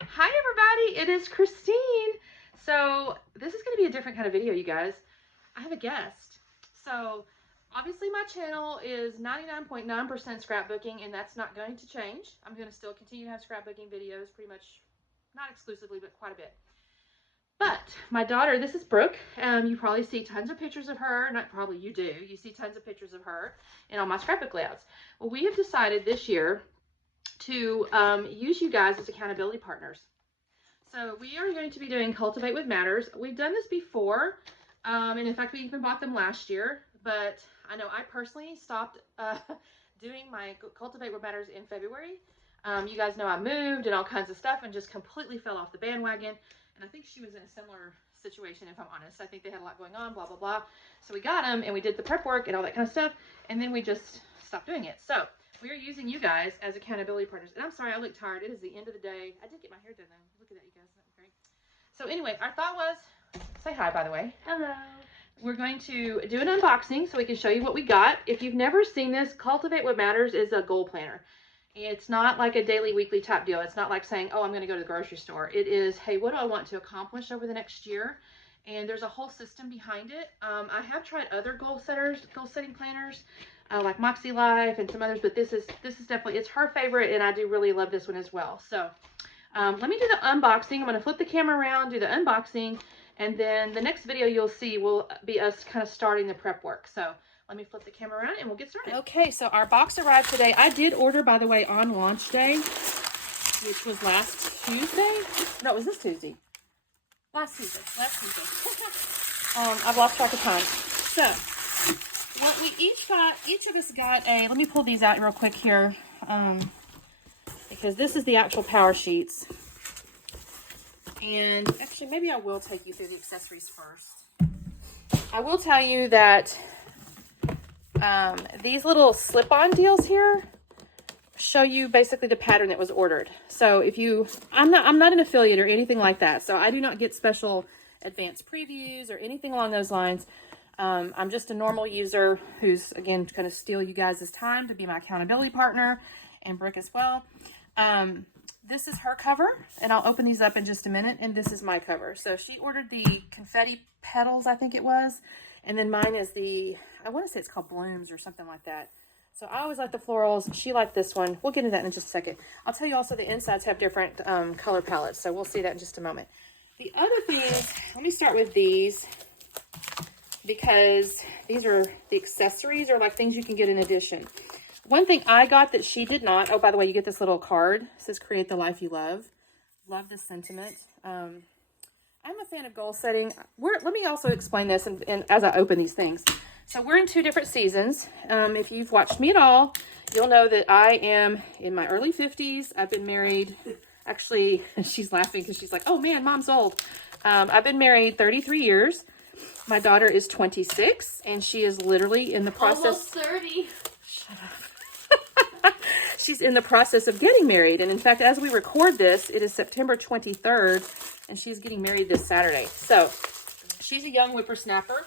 Hi everybody, it is Christine. So this is going to be a different kind of video, you guys. I have a guest. So obviously my channel is 99.9% scrapbooking, and that's not going to change. I'm going to still continue to have scrapbooking videos, pretty much, not exclusively, but quite a bit. But my daughter, this is Brooke. You probably see tons of pictures of her. Not probably, you do. You see tons of pictures of her in all my scrapbook layouts. Well, we have decided this year to use you guys as accountability partners. So we are going to be doing Cultivate with Matters. We've done this before, and in fact, we even bought them last year. But I know I personally stopped doing my Cultivate with Matters in February. You guys know I moved and all kinds of stuff and just completely fell off the bandwagon. And I think she was in a similar situation, if I'm honest. I think they had a lot going on, blah, blah, blah. So we got them and we did the prep work and all that kind of stuff. And then we just stopped doing it. So we are using you guys as accountability partners. And I'm sorry, I look tired. It is the end of the day. I did get my hair done though. Look at that, you guys. Isn't that great? So anyway, our thought was, say hi, by the way. Hello. We're going to do an unboxing so we can show you what we got. If you've never seen this, Cultivate What Matters is a goal planner. It's not like a daily, weekly type deal. It's not like saying, oh, I'm going to go to the grocery store. It is, hey, what do I want to accomplish over the next year? And there's a whole system behind it. I have tried other goal setting planners, like Moxie Life and some others, but this is definitely, it's her favorite, and I do really love this one as well. So let me do the unboxing. I'm going to flip the camera around, do the unboxing, and then the next video you'll see will be us kind of starting the prep work. So let me flip the camera around and we'll get started. Okay, so our box arrived today. I did order, by the way, on launch day, which was last Tuesday. No, it was this Tuesday. Last Tuesday. I've lost track of time. So what we each of us got a, let me pull these out real quick here, because this is the actual Powersheets. And actually, maybe I will take you through the accessories first. I will tell you that these little slip-on deals here show you basically the pattern that was ordered. So if you, I'm not an affiliate or anything like that, so I do not get special advanced previews or anything along those lines. I'm just a normal user who's, again, going to steal you guys' time to be my accountability partner, and Brooke as well. This is her cover, and I'll open these up in just a minute, and this is my cover. So she ordered the confetti petals, I think it was, and then mine is the, I want to say it's called Blooms or something like that. So I always like the florals. She liked this one. We'll get into that in just a second. I'll tell you also the insides have different color palettes, so we'll see that in just a moment. The other things, let me start with these, because these are the accessories, or like things you can get in addition. One thing I got that she did not, oh, by the way, you get this little card. It says, create the life you love. Love this sentiment. I'm a fan of goal setting. Let me also explain this and as I open these things. So we're in 2 different seasons. If you've watched me at all, you'll know that I am in my early 50s. I've been married. Actually, she's laughing because she's like, oh man, mom's old. I've been married 33 years. My daughter is 26, and she is literally in the process. Almost 30. Shut up. She's in the process of getting married. And in fact, as we record this, it is September 23rd, and she's getting married this Saturday. So she's a young whippersnapper.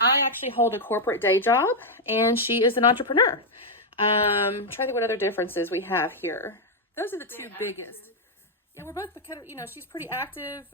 I actually hold a corporate day job, and she is an entrepreneur. Trying to think what other differences we have here. Those are the 2 biggest. Yeah, we're both kind of, you know, she's pretty active.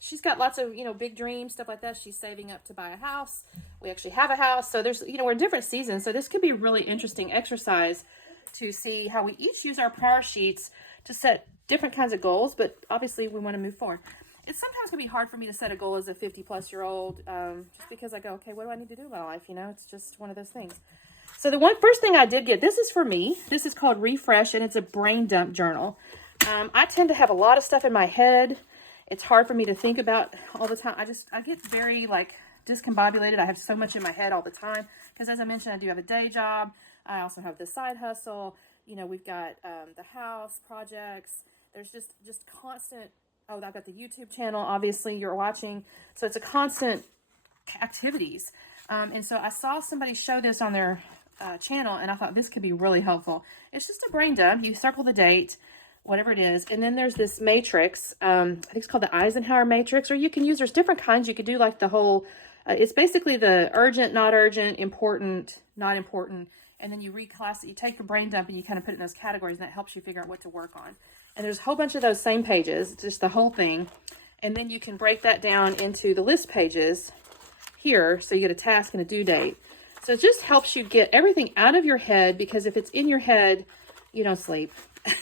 She's got lots of, you know, big dreams, stuff like that. She's saving up to buy a house. We actually have a house. So there's, you know, we're in different seasons. So this could be a really interesting exercise to see how we each use our Powersheets to set different kinds of goals. But obviously we want to move forward. It's sometimes going to be hard for me to set a goal as a 50-plus-year-old, just because I go, okay, what do I need to do in my life? You know, it's just one of those things. So the first thing I did get, this is for me. This is called Refresh, and it's a brain dump journal. I tend to have a lot of stuff in my head. It's hard for me to think about all the time. I get very, like, discombobulated. I have so much in my head all the time. Because as I mentioned, I do have a day job. I also have the side hustle. You know, we've got the house projects. There's just constant. Oh, I've got the YouTube channel, obviously, you're watching. So it's a constant activities. And so I saw somebody show this on their channel, and I thought this could be really helpful. It's just a brain dump. You circle the date, whatever it is. And then there's this matrix. I think it's called the Eisenhower matrix, or you can use, there's different kinds. You could do like the whole, it's basically the urgent, not urgent, important, not important. and then you take your brain dump and you kind of put it in those categories, and that helps you figure out what to work on. And there's a whole bunch of those same pages, just the whole thing. And then you can break that down into the list pages here. So you get a task and a due date. So it just helps you get everything out of your head, because if it's in your head, you don't sleep.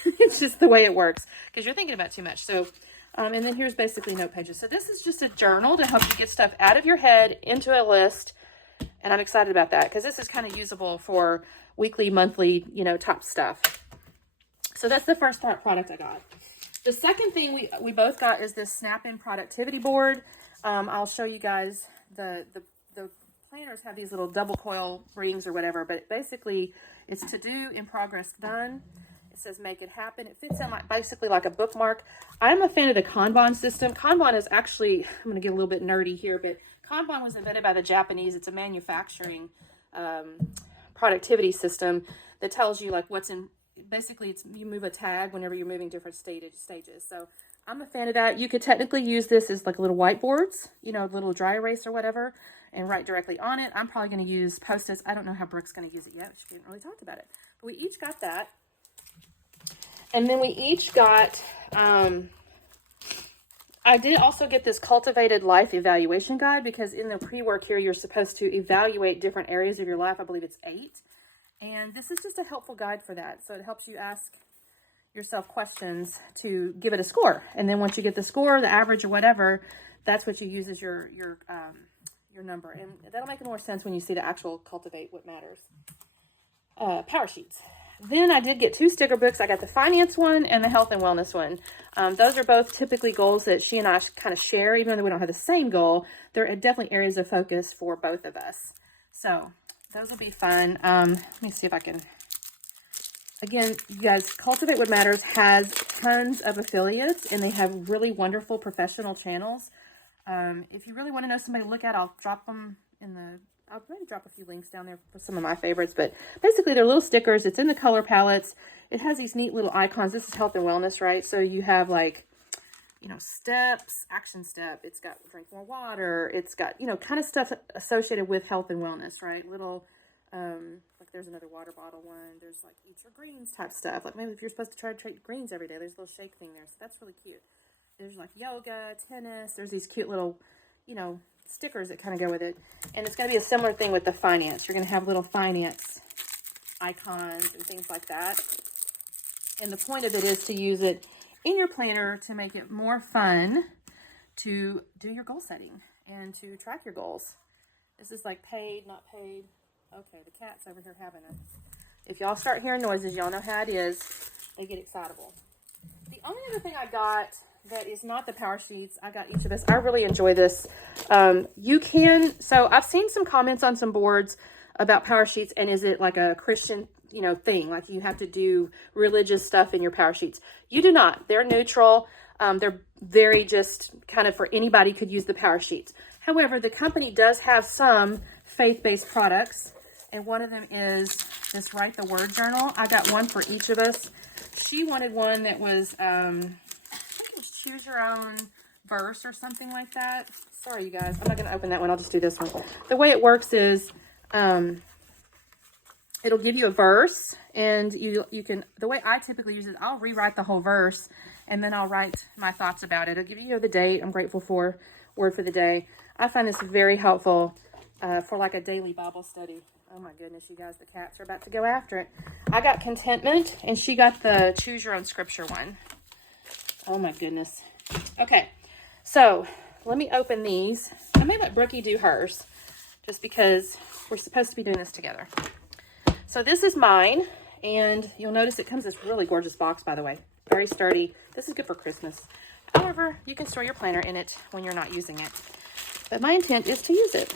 It's just the way it works, because you're thinking about too much. So, and then here's basically note pages. So this is just a journal to help you get stuff out of your head into a list. And I'm excited about that, because this is kind of usable for weekly, monthly, top stuff. So that's the first product I got. The second thing we both got is this Snap-in productivity board. I'll show you guys the planners have these little double coil rings or whatever, but basically it's to do, in progress, done. It says make it happen. It fits in basically like a bookmark. I'm a fan of the Kanban system. Kanban is actually, I'm going to get a little bit nerdy here, but Kanban was invented by the Japanese. It's a manufacturing productivity system that tells you like what's in, basically you move a tag whenever you're moving different stages. So I'm a fan of that. You could technically use this as like little whiteboards, little dry erase or whatever, and write directly on it. I'm probably going to use Post-its. I don't know how Brooke's going to use it yet. She hadn't really talked about it. But we each got that. And then we each got, I did also get this Cultivated Life Evaluation Guide, because in the pre-work here, you're supposed to evaluate different areas of your life. I believe it's 8. And this is just a helpful guide for that. So it helps you ask yourself questions to give it a score. And then once you get the score, the average or whatever, that's what you use as your number. And that'll make more sense when you see the actual Cultivate What Matters. Powersheets. Then I did get 2 sticker books. I got the finance one and the health and wellness one. Those are both typically goals that she and I kind of share, even though we don't have the same goal. They're definitely areas of focus for both of us. So those will be fun. Let me see if I can. Again, you guys, Cultivate What Matters has tons of affiliates, and they have really wonderful professional channels. If you really want to know somebody to look at, I'll drop them I'll maybe drop a few links down there for some of my favorites, but basically they're little stickers. It's in the color palettes. It has these neat little icons. This is health and wellness, right? So you have like, steps, action step. It's got drink more water. It's got, kind of stuff associated with health and wellness, right? Little, like there's another water bottle one. There's like eat your greens type stuff. Like maybe if you're supposed to try to eat greens every day, there's a little shake thing there. So that's really cute. There's like yoga, tennis. There's these cute little, stickers that kind of go with it. And it's going to be a similar thing with the finance. You're going to have little finance icons and things like that. And the point of it is to use it in your planner to make it more fun to do your goal setting and to track your goals. This is like paid, not paid. Okay, the cat's over here having if y'all start hearing noises, y'all know how it is. They get excitable. The only other thing I got that is not the Powersheets, I got each of this. I really enjoy this. So I've seen some comments on some boards about Powersheets, and is it like a Christian, thing? Like you have to do religious stuff in your Powersheets. You do not. They're neutral. They're very just kind of for anybody could use the Powersheets. However, the company does have some faith-based products, and one of them is this Write the Word journal. I got one for each of us. She wanted one that was, choose your own verse or something like that. Sorry, you guys. I'm not going to open that one. I'll just do this one. The way it works is it'll give you a verse, and you can, the way I typically use it, I'll rewrite the whole verse, and then I'll write my thoughts about it. It'll give you the date I'm grateful for, word for the day. I find this very helpful for like a daily Bible study. Oh my goodness, you guys, the cats are about to go after it. I got contentment, and she got the choose your own scripture one. Oh my goodness. Okay, so let me open these. I may let Brookie do hers, just because we're supposed to be doing this together. So this is mine, and you'll notice it comes in this really gorgeous box, by the way. Very sturdy. This is good for Christmas. However, you can store your planner in it when you're not using it. But my intent is to use it.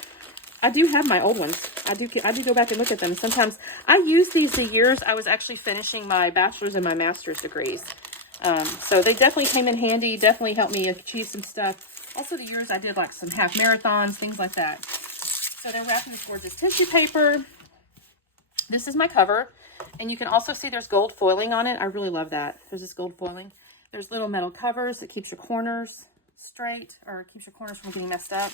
I do have my old ones. I do go back and look at them. Sometimes I use these the years I was actually finishing my bachelor's and my master's degrees. So they definitely came in handy, definitely helped me achieve some stuff. Also the years I did like some half marathons, things like that. So they're wrapped in this gorgeous tissue paper. This is my cover, and you can also see there's gold foiling on it. I really love that. There's this gold foiling. There's little metal covers that keeps your corners straight, or keeps your corners from getting messed up.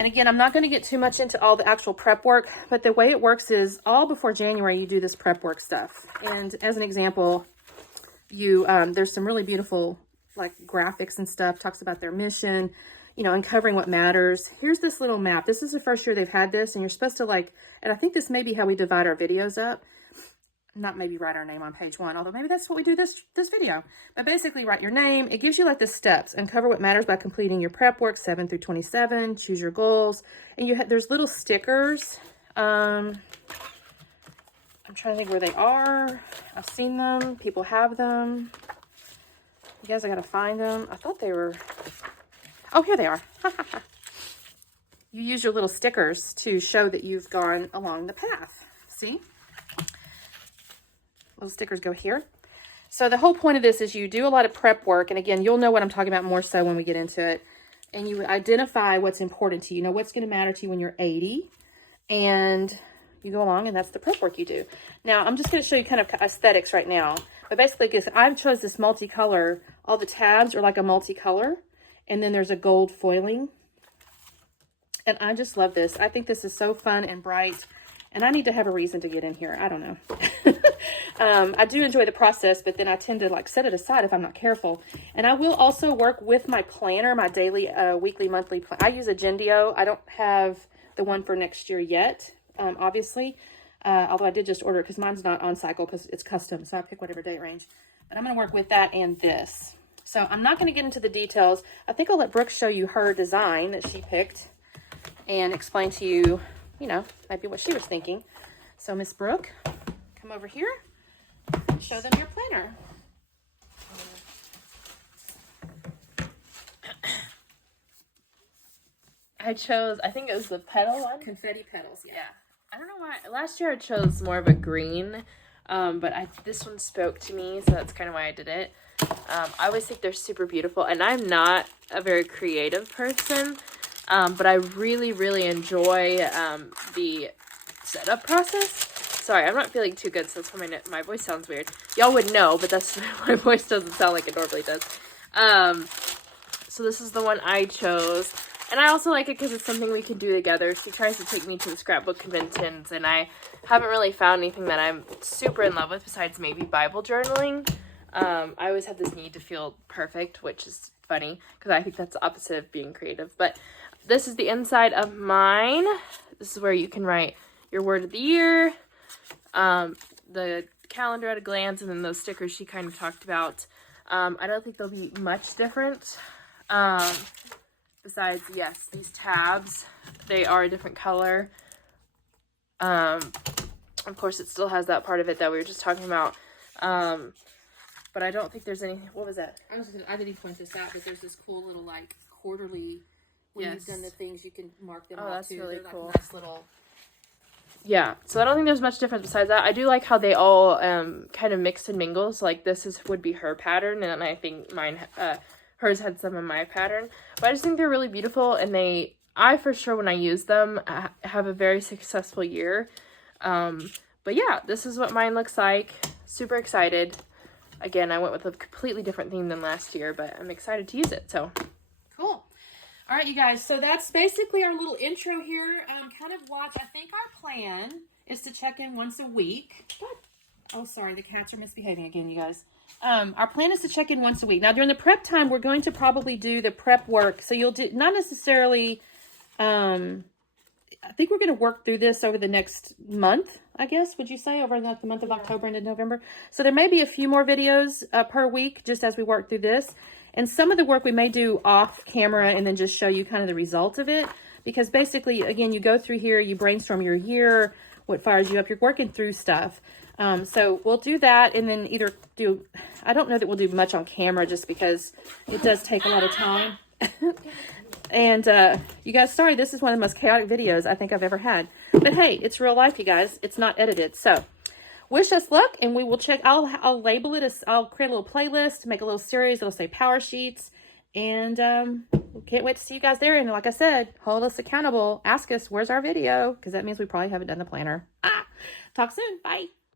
And again, I'm not going to get too much into all the actual prep work, but the way it works is all before January, you do this prep work stuff. And as an example, you there's some really beautiful like graphics and stuff, talks about their mission, you know, uncovering what matters. Here's this little map. This is the first year they've had this, and you're supposed to like, and I think this may be how we divide our videos up. Not maybe write our name on page 1, although maybe that's what we do this video. But basically write your name. It gives you like the steps. Uncover what matters by completing your prep work, 7 through 27. Choose your goals. And you have, there's little stickers. I'm trying to think where they are. I've seen them. People have them. You guys, I gotta find them. I thought they were, oh, here they are. You use your little stickers to show that you've gone along the path. See? Little stickers go here. So the whole point of this is you do a lot of prep work. And again, you'll know what I'm talking about more so when we get into it. And you identify what's important to you. You know what's going to matter to you when you're 80. And you go along and that's the prep work you do. Now, I'm just going to show you kind of aesthetics right now. But basically, because I've chose this multicolor, all the tabs are like a multicolor. And then there's a gold foiling. And I just love this. I think this is so fun and bright. And I need to have a reason to get in here. I don't know. I do enjoy the process, but then I tend to like set it aside if I'm not careful. And I will also work with my planner, my daily, weekly, monthly plan. I use Agendio. I don't have the one for next year yet, obviously. Although I did just order it because mine's not on cycle because it's custom. So I pick whatever date range. But I'm going to work with that and this. So I'm not going to get into the details. I think I'll let Brooke show you her design that she picked and explain to you, you know, maybe what she was thinking. So Miss Brooke, come over here and show them your planner. I chose, I think it was the petal one. Confetti petals, yeah. I don't know why. Last year I chose more of a green, but this one spoke to me, so that's kind of why I did it. I always think they're super beautiful, and I'm not a very creative person, but I really, really enjoy the setup process. Sorry, I'm not feeling too good, so that's why my voice sounds weird. Y'all would know, but that's my voice doesn't sound like it normally does. So this is the one I chose. And I also like it because it's something we can do together. She tries to take me to the scrapbook conventions, and I haven't really found anything that I'm super in love with besides maybe Bible journaling. I always have this need to feel perfect, which is funny because I think that's the opposite of being creative. But this is the inside of mine. This is where you can write your word of the year, the calendar at a glance, and then those stickers she kind of talked about. I don't think they'll be much different. Besides, yes, these tabs, they are a different color. Of course, it still has that part of it that we were just talking about. But I don't think there's any, what was that? I didn't point this out, but there's this cool little, like, quarterly, when you've done the things, you can mark them out, that's too. really They're cool. Like nice little... Yeah, so I don't think there's much difference besides that. I do like how they all kind of mix and mingle. So, like, this would be her pattern, and I think hers had some of my pattern. But I just think they're really beautiful, and I for sure, when I use them, have a very successful year. But yeah, this is what mine looks like. Super excited. Again, I went with a completely different theme than last year, but I'm excited to use it, so. Cool. All right, you guys, so that's basically our little intro here. Kind of watch. I think our plan is to check in once a week. Oh, sorry, the cats are misbehaving again, you guys. Our plan is to check in once a week. Now, during the prep time, we're going to probably do the prep work. So you'll do, not necessarily, I think we're going to work through this over the next month, I guess, would you say, over the month of October into November. So there may be a few more videos per week just as we work through this. And some of the work we may do off camera and then just show you kind of the result of it. Because basically, again, you go through here, you brainstorm your year, what fires you up, you're working through stuff. So we'll do that and then either do, I don't know that we'll do much on camera just because it does take a lot of time. And you guys, sorry, this is one of the most chaotic videos I think I've ever had. But hey, it's real life, you guys. It's not edited. So wish us luck, and we will check. I'll label it as, I'll create a little playlist, make a little series. It'll say Powersheets. And can't wait to see you guys there. And like I said, hold us accountable. Ask us, where's our video? Because that means we probably haven't done the planner. Talk soon. Bye.